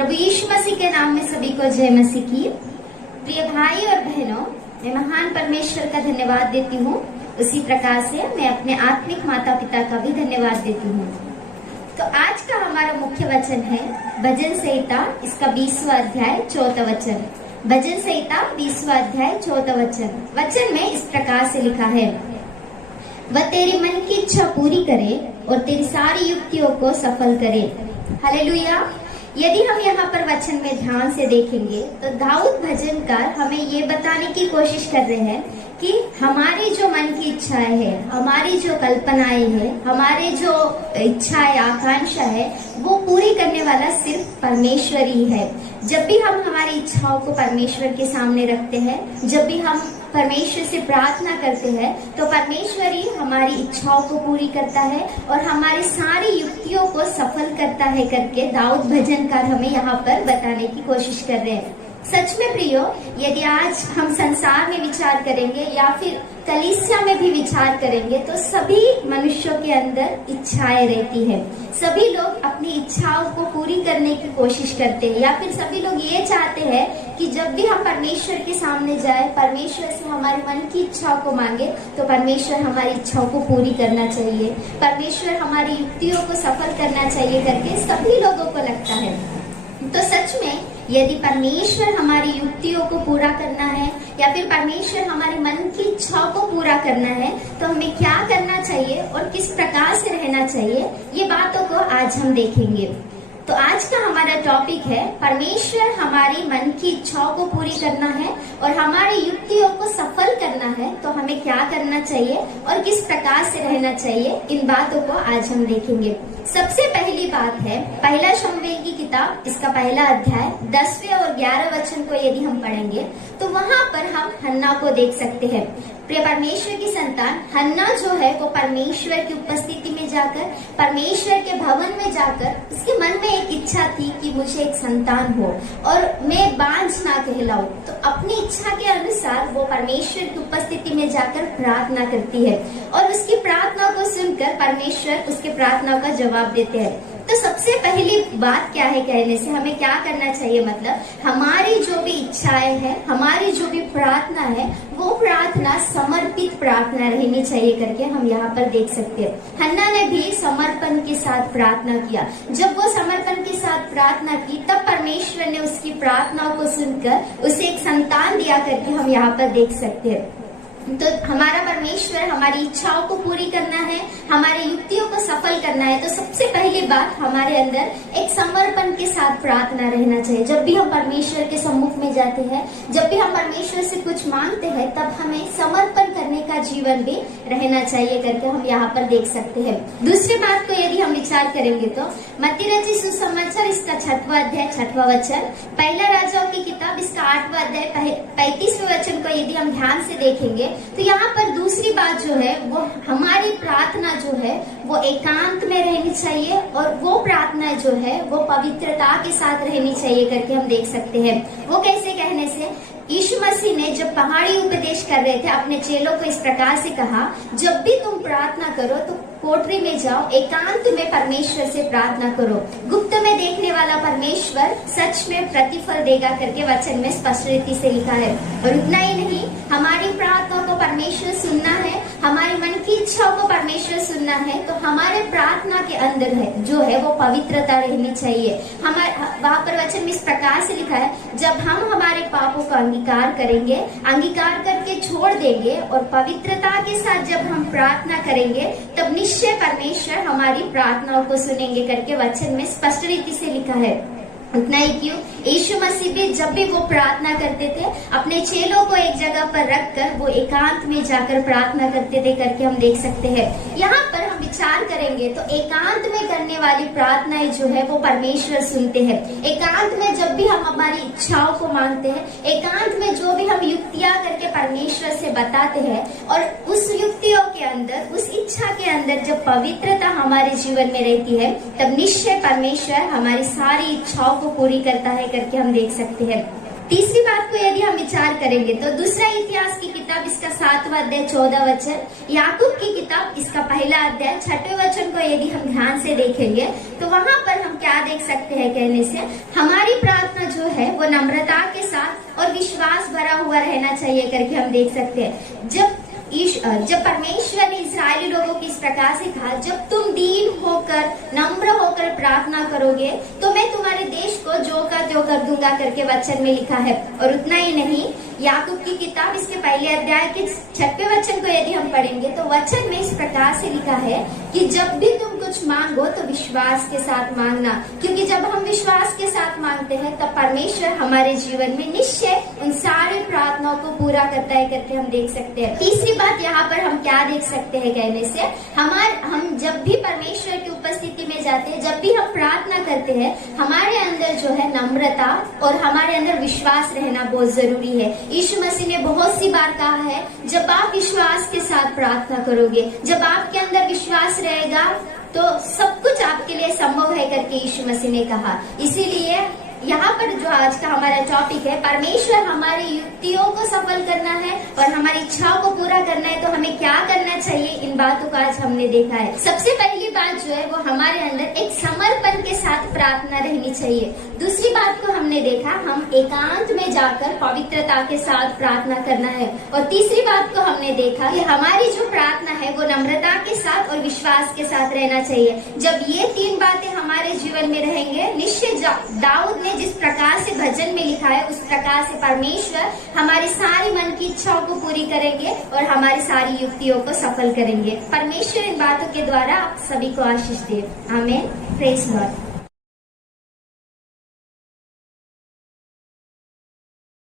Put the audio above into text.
प्रभु यीशु मसीह के नाम में सभी को जय मसीह की। प्रिय भाई और बहनों, मैं महान परमेश्वर का धन्यवाद देती हूँ। उसी प्रकार से मैं अपने आत्मिक माता पिता का भी धन्यवाद देती हूँ। तो आज का हमारा मुख्य वचन है भजन संहिता, इसका 20वां अध्याय 4वां वचन। भजन संहिता 20वां अध्याय 4वां वचन। वचन में इस प्रकार से लिखा है, वह तेरी मन की इच्छा पूरी करे और तेरी सारी युक्तियों को सफल करे। हालेलुया। यदि हम यहाँ पर वचन में ध्यान से देखेंगे तो दाऊद भजनकार हमें ये बताने की कोशिश कर रहे हैं कि हमारी जो मन की इच्छाएं हैं, हमारी जो कल्पनाएं हैं, हमारे जो इच्छाएं आकांक्षा है, वो पूरी करने वाला सिर्फ परमेश्वर ही है। जब भी हम हमारी इच्छाओं को परमेश्वर के सामने रखते हैं, जब भी हम परमेश्वर से प्रार्थना करते हैं, तो परमेश्वर ही हमारी इच्छाओं को पूरी करता है और हमारी सारी युक्तियों को सफल करता है करके दाऊद भजनकार हमें यहाँ पर बताने की कोशिश कर रहे हैं। सच में प्रियो, यदि आज हम संसार में विचार करेंगे या फिर कलीसिया में भी विचार करेंगे तो सभी मनुष्यों के अंदर इच्छाएं रहती है। सभी लोग अपनी इच्छाओं को पूरी करने की कोशिश करते हैं या फिर सभी लोग ये चाहते हैं कि जब भी हम परमेश्वर के सामने जाए, परमेश्वर से हमारे मन की इच्छाओं को मांगे तो परमेश्वर हमारी इच्छाओं को पूरी करना चाहिए, परमेश्वर हमारी युक्तियों को सफल करना चाहिए करके सभी लोगों को लगता है। तो सच में यदि परमेश्वर हमारी युक्तियों को पूरा करना है या फिर परमेश्वर हमारे मन की इच्छाओं को पूरा करना है तो हमें क्या करना चाहिए और किस प्रकार से रहना चाहिए, ये बातों को आज हम देखेंगे। तो आज का हमारा टॉपिक है परमेश्वर हमारी मन की इच्छाओं को पूरी करना है और हमारी युक्तियों को सफल करना है तो हमें क्या करना चाहिए और किस प्रकार से रहना चाहिए, इन बातों को आज हम देखेंगे। सबसे पहली बात है पहला शमूएल की किताब, इसका पहला अध्याय 10वें और 11वें वचन को यदि हम पढ़ेंगे तो वहाँ पर हम हन्ना को देख सकते हैं। प्रिय परमेश्वर की संतान हन्ना जो है वो परमेश्वर की उपस्थिति में जाकर, परमेश्वर के भवन में जाकर, उसके मन में एक इच्छा थी कि मुझे एक संतान हो और मैं बांझ ना कहलाऊं। तो अपनी इच्छा के अनुसार वो परमेश्वर की उपस्थिति में जाकर प्रार्थना करती है और उसकी प्रार्थना को सुनकर परमेश्वर उसके प्रार्थना का जवाब देते हैं। तो सबसे पहली बात क्या है कहने से हमें क्या करना चाहिए, मतलब हमारी जो भी इच्छाएं हैं, हमारी जो भी प्रार्थना है, वो प्रार्थना समर्पित प्रार्थना रहनी चाहिए करके हम यहाँ पर देख सकते हैं। हन्ना ने भी समर्पण के साथ प्रार्थना किया। जब वो समर्पण के साथ प्रार्थना की तब परमेश्वर ने उसकी प्रार्थनाओं को सुनकर उसे एक संतान दिया करके हम यहाँ पर देख सकते हैं। तो हमारा परमेश्वर हमारी इच्छाओं को पूरी करना है, हमारी युक्तियों को सफल करना है, तो सबसे पहली बात हमारे अंदर एक समर्पण के साथ प्रार्थना रहना चाहिए। जब भी हम परमेश्वर के सम्मुख में जाते हैं, जब भी हम परमेश्वर से कुछ मांगते हैं, तब हमें समर्पण करने का जीवन भी रहना चाहिए करके हम यहाँ पर देख सकते हैं। दूसरी बात को यदि हम विचार करेंगे तो मत्ती रचित सुसमाचार, इसका 6वां अध्याय 6वां वचन, पहला राजाओं की किताब, इसका 8वां अध्याय 35वें वचन को यदि हम ध्यान से देखेंगे तो यहाँ पर दूसरी बात जो है वो हमारी प्रार्थना जो है वो एकांत में रहनी चाहिए और वो प्रार्थना जो है वो पवित्रता के साथ रहनी चाहिए करके हम देख सकते हैं। वो कैसे कहने से, यीशु मसीह ने जब पहाड़ी उपदेश कर रहे थे अपने चेलों को इस प्रकार से कहा, जब भी तुम प्रार्थना करो तो कोठरी में जाओ, एकांत में परमेश्वर से प्रार्थना करो, गुप्त में देखने वाला परमेश्वर सच में प्रतिफल देगा करके वचन में स्पष्ट रीति से लिखा है। और उतना ही नहीं, हमारी प्रार्थना को परमेश्वर सुनना है, हमारी मन की इच्छाओं को परमेश्वर सुनना है, तो हमारे प्रार्थना के अंदर है जो है वो पवित्रता रहनी चाहिए। वहाँ पर वचन में इस प्रकार से लिखा है, जब हम हमारे पापों का अंगीकार करेंगे, अंगीकार करके छोड़ देंगे और पवित्रता के साथ जब हम प्रार्थना करेंगे तब निश्चय परमेश्वर हमारी प्रार्थनाओं को सुनेंगे करके वचन में स्पष्ट रीति से लिखा है। उतना ही क्यों, यीशु मसीह भी जब भी वो प्रार्थना करते थे अपने चेलों को एक जगह पर रखकर वो एकांत में जाकर प्रार्थना करते थे करके हम देख सकते हैं। यहाँ पर हम विचार करेंगे तो एकांत में करने वाली प्रार्थनाएं जो है वो परमेश्वर सुनते हैं। एकांत में जब भी हम हमारी इच्छाओं को मांगते हैं, एकांत में जो भी हम युक्तियां करके परमेश्वर से बताते हैं और उस युक्तियों के अंदर, उस इच्छा के अंदर जब पवित्रता हमारे जीवन में रहती है तब निश्चय परमेश्वर हमारी सारी इच्छाओं को पूरी करता है करके हम देख सकते हैं। तीसरी बात को यदि हम विचार करेंगे तो दूसरा इतिहास की किताब इसका 7वां अध्याय 14 वचन, याकूब की किताब इसका पहला अध्याय 6वें वचन को यदि हम ध्यान से देखेंगे तो वहां पर हम क्या देख सकते हैं कहने से, हमारी प्रार्थना जो है वो नम्रता के साथ और विश्वास भरा हुआ रहना चाहिए करके हम देख सकते हैं। जब परमेश्वर ने इस्राएली लोगों को इस प्रकार से कहा, जब तुम दीन होकर नम्र होकर प्रार्थना करोगे तो मैं तुम्हारे देश को जो का त्यों कर दूंगा करके वचन में लिखा है। और उतना ही नहीं, याकूब की किताब इसके पहले अध्याय के 6वें वचन को यदि हम पढ़ेंगे तो वचन में इस प्रकार से लिखा है कि जब भी तुम कुछ मांगो तो विश्वास के साथ मांगना, क्योंकि जब हम विश्वास के साथ मांगते हैं तब परमेश्वर हमारे जीवन में निश्चय उन सारे प्रार्थनाओं को पूरा करता है करके हम देख सकते हैं। तीसरी बात यहाँ पर हम क्या देख सकते हैं कहने से, हम जब भी परमेश्वर की उपस्थिति में जाते हैं, जब भी हम प्रार्थना करते हैं, हमारे अंदर जो है नम्रता और हमारे अंदर विश्वास रहना बहुत जरूरी है। यीशु मसीह ने बहुत सी बार कहा है, जब आप विश्वास के साथ प्रार्थना करोगे, जब आपके अंदर विश्वास रहेगा तो सब कुछ आपके लिए संभव है करके यीशु मसीह ने कहा। इसीलिए यहाँ पर जो आज का हमारा टॉपिक है, परमेश्वर हमारी युक्तियों को सफल करना है और हमारी इच्छाओं को पूरा करना है, तो हमें क्या करना चाहिए, इन बातों को आज हमने देखा है। सबसे पहली बात जो है वो हमारे अंदर एक समर्पण के साथ प्रार्थना रहनी चाहिए। दूसरी बात को हमने देखा, हम एकांत में जाकर पवित्रता के साथ प्रार्थना करना है। और तीसरी बात को हमने देखा कि हमारी जो प्रार्थना है वो नम्रता के साथ और विश्वास के साथ रहना चाहिए। जब ये तीन बातें हमारे जीवन में रहेंगे, निश्चय दाऊद ने जिस प्रकार से भजन में लिखा है उस प्रकार से परमेश्वर हमारी सारी मन की इच्छाओं को पूरी करेंगे और हमारी सारी युक्तियों को सफल करेंगे। परमेश्वर इन बातों के द्वारा आप सभी को आशीष दे। आमीन। Praise Lord.